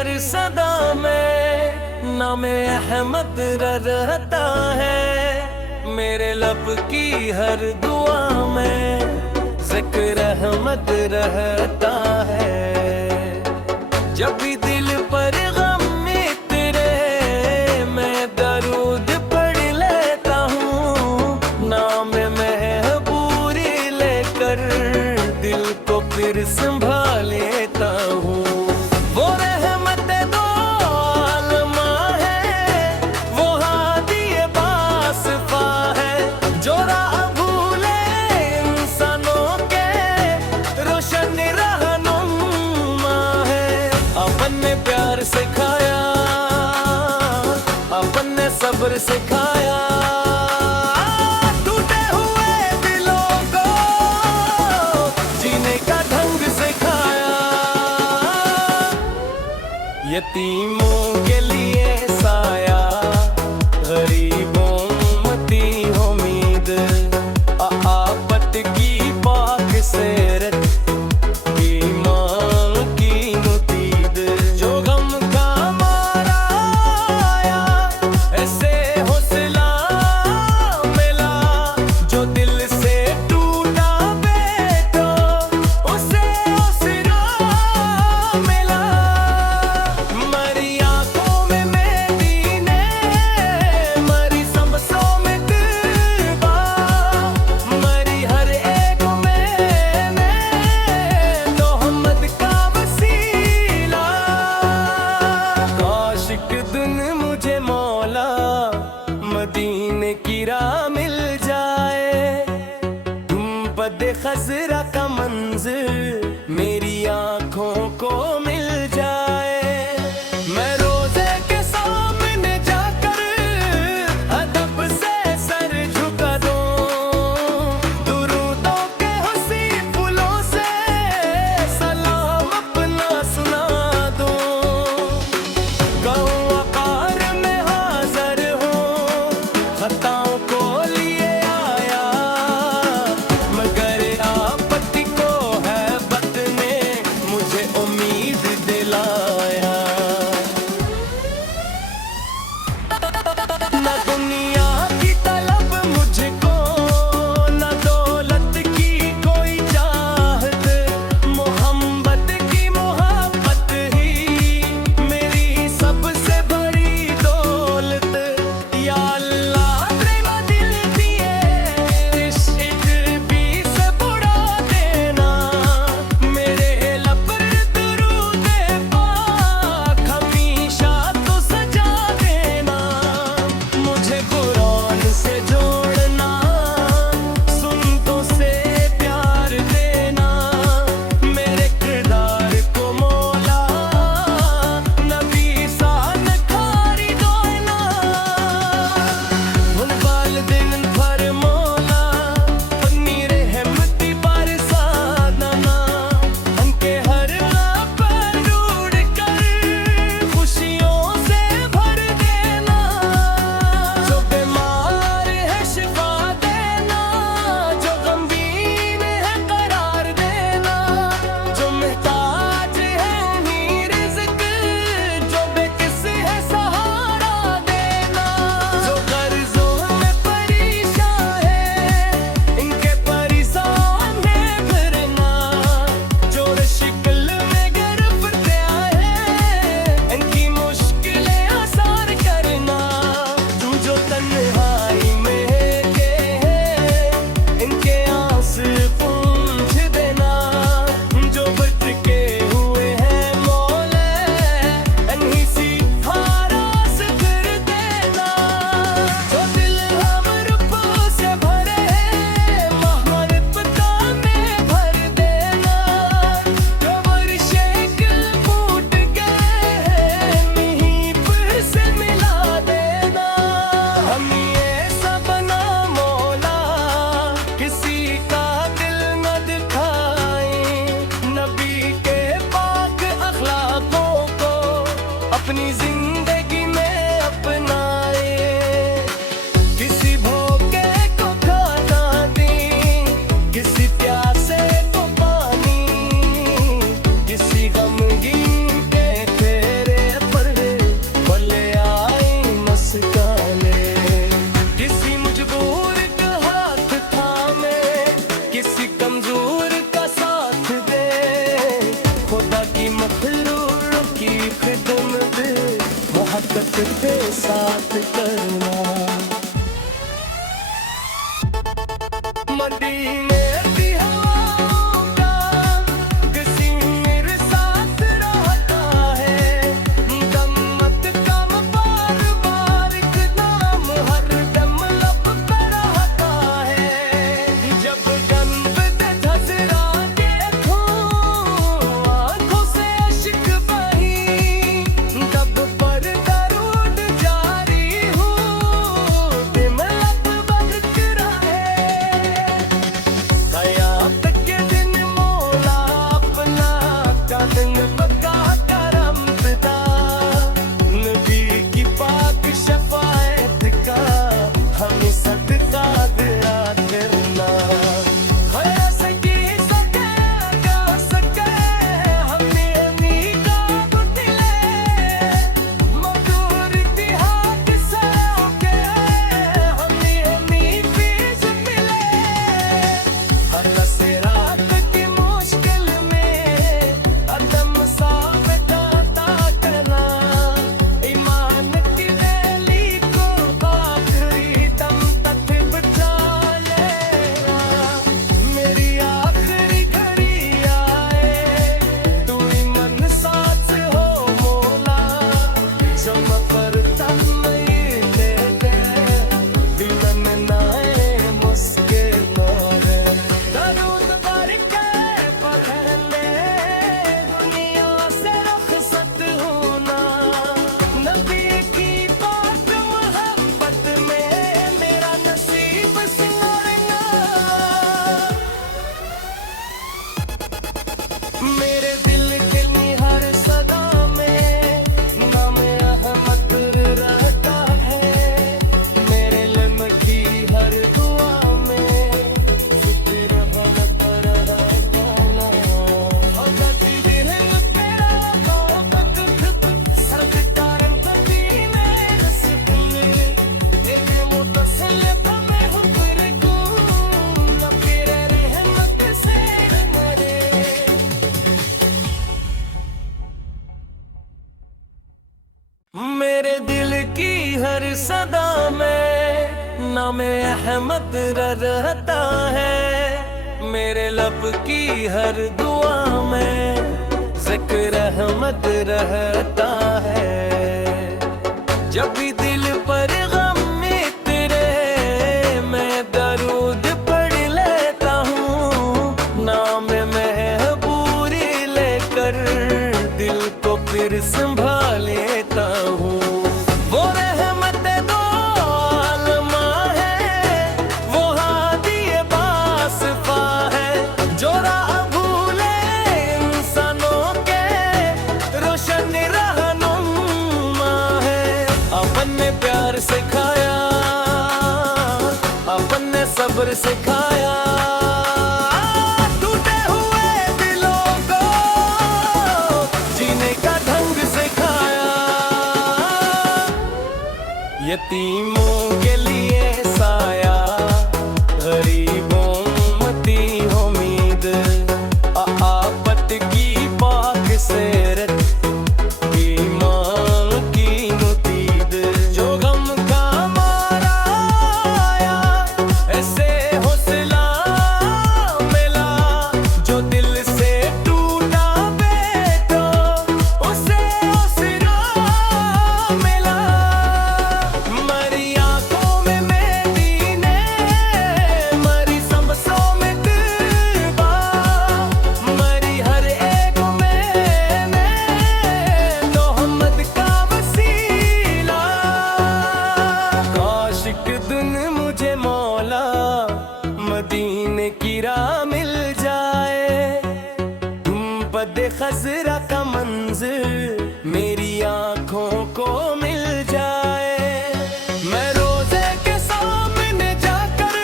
हर सदा में नाम अहमद रहता है। मेरे लब की हर दुआ में जिक्र अहमद रहता है। जब भी दिल पर गम तेरे मैं दरूद पढ़ लेता हूँ। नाम महबूरी लेकर दिल को फिर संभाल लेता हूँ। वो रहमत दो आलमा है, वो हादी बासफा है, जो राह भूले इंसानों के रोशन रहनुमा है। अपन ने प्यार सिखाया, अपन ने सब्र सिखाया, टूटे हुए दिलों को जीने का ढंग सिखाया। यतीमों के लिए साया, गरीबों मती उम्मीद, आफत की पाक सेरत, ईमान की मुतीद। जो गम का मारा आया ऐसे हौसला मिला, जो दिल से टूटा बेटो उसे हौसला मिला। मरी आंखों में मेहंदी ने, मरी सांसों में तलबा, मरी हर एक में मोहम्मद का वसीला। आशिक दुन मुझे मौला मदीने की राह मिल जाए। तुम बद खजरा का मंज़िर मेरी आंखों को मिल जाए। मैं रोज़े के सामने जाकर अदब से सर झुका दूं, दुरूदों के हंसी फूलों से सलाम अपना सुना दूं। कहूं वक़ार में हाज़िर हूँ, खताओं को लिए आया, मगर आपत्ति को हैबत ने मुझे उम्मीद दिलाया। न दुनिया की तलब मुझको, न दौलत की कोई चाहत, मोहब्बत की मोहब्बत ही मेरी सबसे बड़ी दौलत। या अल्लाह प्रेम दिल दिए, इश्क भी से बुड़ा देना, मेरे लब पर दुरूद पाक हमेशा तो सजा देना। मुझे कुरान से जोड़ना, सुन्नतों से प्यार देना, मेरे किरदार को मौला नबी सा नखारी देना। उन वालिदैन पर मौला अपनी रहमती बरसाना, उनके हर राह पर ढूंढ कर खुशियों से भर देना। जो बीमार है शिफा देना, जो गमगीन है करार देना, जो मुहताज है उन्हीं रिज़्क, जो बेकस है सहारा देना। जो कर्ज़ों में परेशान है इनके परेशान है भरना, जो शिकल में गिरफ़्तार है इनकी मुश्किलें आसान करना। जो तन्हाई में के हैं इनके आंस पूंछ देना, जो भटके हुए हैं मौला इन्हीं सीधा रास फिर देना। जो दिल हमरूह से भरे महबता में भर देना, जो वर्शेकल फूट गए नहीं फिर से मिला देना। हम ये सब ना मौला किसी का दिल न दिखाएं, नबी के पाक अखलाकों को अपनी जिंदगी में अपनाए। किसी भूखे को खाना दें, किसी प्यासे को पानी, किसी गमगीन के फेरे बरकत के साथ करना। मदीने की हवाओं का कसीर साथ रहता है, दम मत कम बार बार नाम हर दम लब पे रहता है। जब गंद दे धसरा देखूं आंखों से इश्क बही, तब पर दरूद जारी हूँ दिल लब बरक रहे। क़यामत के दिन मौला अपना कदम पका करम पिता, नबी की पाक शफ़ाअत का हमें सदका दिया करना। ऐसे की सके गा सके हमें अमीका पुतले, मधुर इतिहास से होके हमें अमी फीस मिले। हर सिरात की मुश्किल में अदम साबित अता करना, ईमान की रैली को आखिरी दम तक बचा लेना। मेरी आखिरी घड़ी आए तू ही मन साथ हो मौला, जम पर तन में दे दे दिल में नाए मुस्किन और दरूद भर के पहले दुनिया से रुखसत होना। नबी की बात मोहब्बत में मेरा नसीब संवरना। मेरे दिल के हर सदा में नाम अहमद रहता है, मेरे लिम की हर दुआ में ज़िक्र रहमत रहता ना। हज़रत दिल तेरा मोहब्बत सरकार मदीने रसूल, एक मुतसिल मैं हूँ को न तेरे रहमत से मरे। मेरे दिल की हर सदा में नाम अहमद रहता है, मेरे लब की हर दुआ में ज़िक्र रहमत रहता है। जब भी दिल पर गम तेरे मैं दरूद पढ़ लेता हूँ, नाम महबूरी लेकर दिल को फिर संभाल लेता हूँ। वो रहमत दो आलमा है, वो हादी बासफा है, जो राह भूले इंसानों के रोशन रहनुमा है। अपन ने प्यार सिखाया, अपन ने सब्र सिखाया, टूटे हुए दिलों को जीने का ढंग सिखाया। यतीमों के लिए साया, गरीबों मती उम्मीद, आफत की पाक सेरत, ईमान की नुतीद। जो गम का मारा आया ऐसे हौसला मिला, जो दिल से टूटा बेटा उसे हौसला मिला। मरी आंखों में मदीने, मरी सांसों में तौबा, मरी हर एक मैंने मोहम्मद का वसीला। काश एक दिन मुझे मौला मदीने की राह मिल जाए, बदे खजरा का मंज़िर मेरी आंखों को मिल जाए। मैं रोज़े के सामने जाकर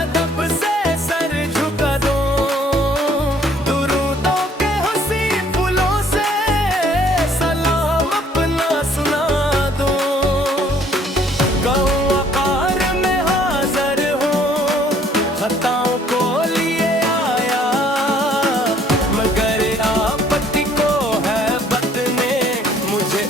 अदब से सर झुका दूं, दुरूदों के हंसी फूलों से सलाम अपना सुना दूं। कहूँ वक़ार में हाज़िर हूँ, खताओं को लिए आया, मगर आपत्ति को है बत ने मुझे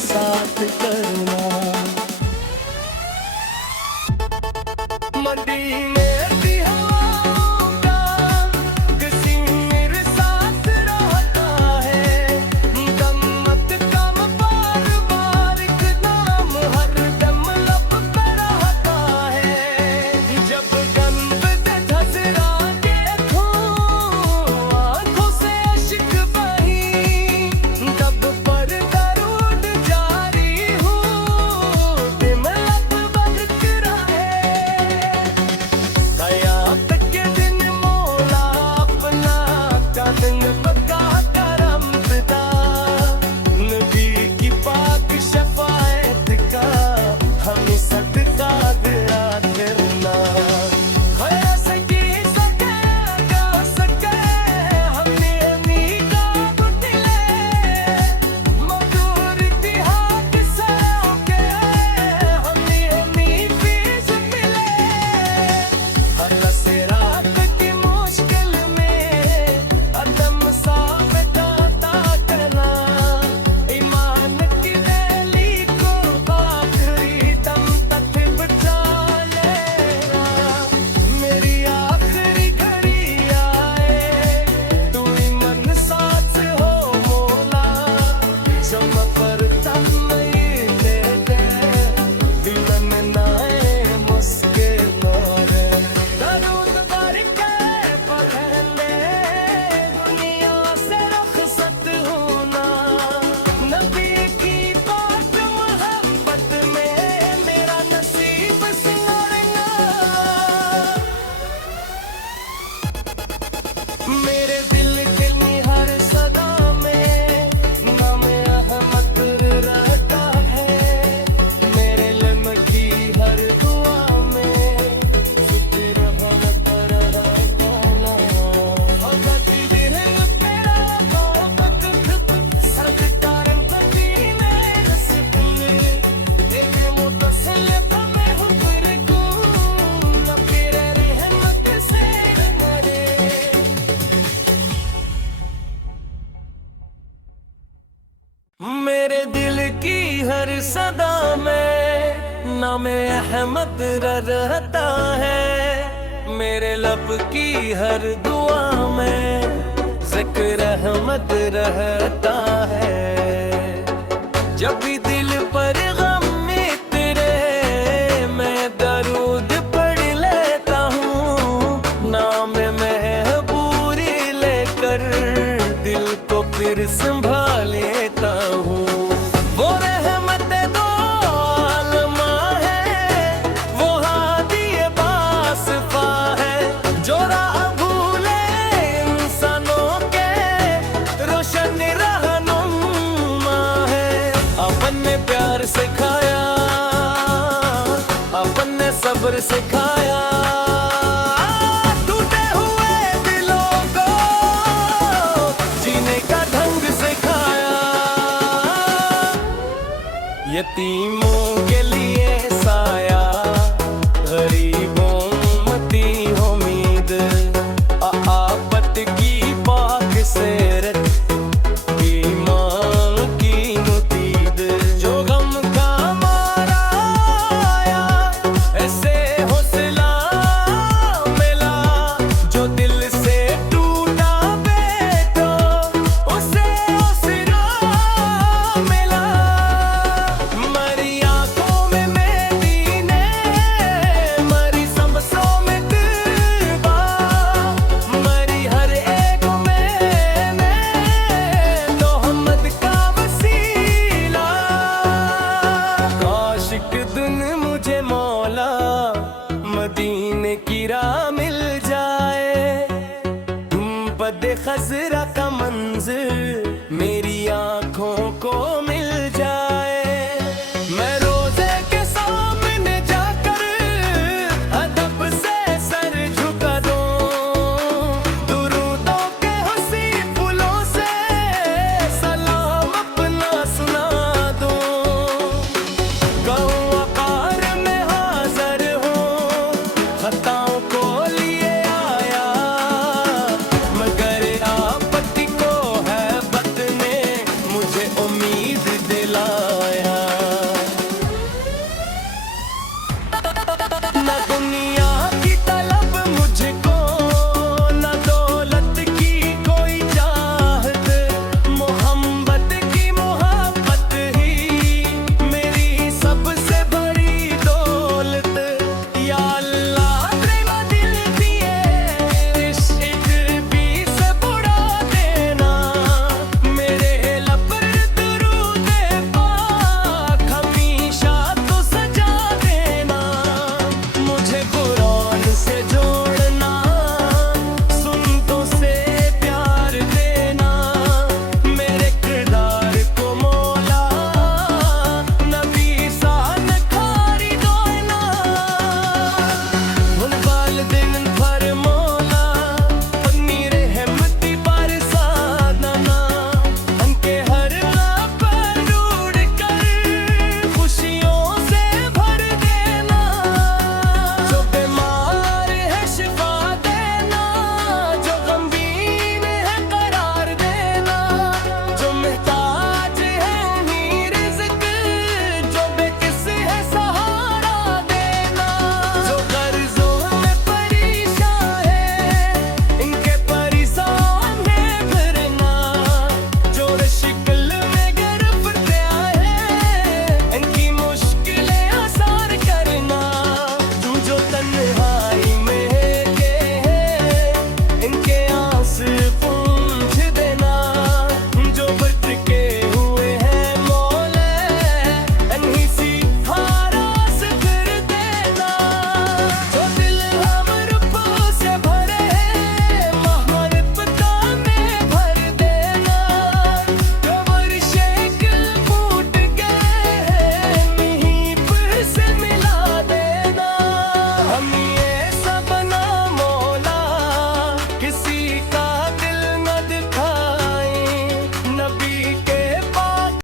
साथ करना। मदीने की हवाओं का किसी मेरे साथ रहता है, दम मत कम बार बार एक नाम हर दम लब पे रहता है। जब गम पे धसरा के आंखों से अश्क बही, तब पर दरूद जारी हूँ, दिल लब बरकरा है। क़यामत के दिन मौला अपना कदम पका करम पिता, नबी की पाक शफ़ाअत का हमें सदका दिया करना। खैर सके सके गा सके हमने अमीका बुतले, मधुर इतिहास से होके हमने अमी फीस मिले। हर सिरात की मुश्किल में अदम साबित अता करना, ईमान की रैली को आखिरी दम तक बचा लेना। मेरी आखिरी घड़ी आए तू ही मन साथ हो मौला, जमा पर तम ये दे दे, दिल में नाए मुस्किन और दरूद भर के पढ़ने, दुनिया से रुखसत होना। नबी की बात मोहब्बत में मेरा नसीब संवरना। मेरे दिल के हर सदा में नाम अहमद रहता है, मेरे लम की हर दुआ में शुक्र रहमत रहता ना। भगत दिल मेरा मोहब्बत सरकार मदीने रसूल, देखे मुतसल्लिफ में हुक्र को, तेरे रहमत से मरे। मेरे दिल की हर सदा में नाम अहमद रहता है, मेरे लब की हर दुआ में जिक्र अहमद रहता है। जब भी दिल पर गम तेरे मैं दरूद पढ़ लेता हूँ, नाम महबूरी लेकर दिल को फिर संभाल लेता हूँ। वो रहमत दो आलमा है, वो हादी बासिफा है, जो राह भूले इंसानों के रोशन रहनुमा है। अपन ने प्यार सिखाया, अपन ने सब्र सिखाया, टूटे हुए दिलों को जीने का ढंग सिखाया। यतीमों के लिए साया, गरीबों मती उम्मीद, आफत की पाक सेरत, ईमान की मुतीद। जो गम का मारा आया ऐसे हौसला मिला, जो दिल से टूटा बेटो उसे हौसला मिला। मरी आंखों में मदीने, मरी सांसों में तौबा, मरी हर एक में मोहम्मद का वसीला। काश एक दिन मुझे मौला मदीने की राह मिल जाए, पद खजरा का मंजिल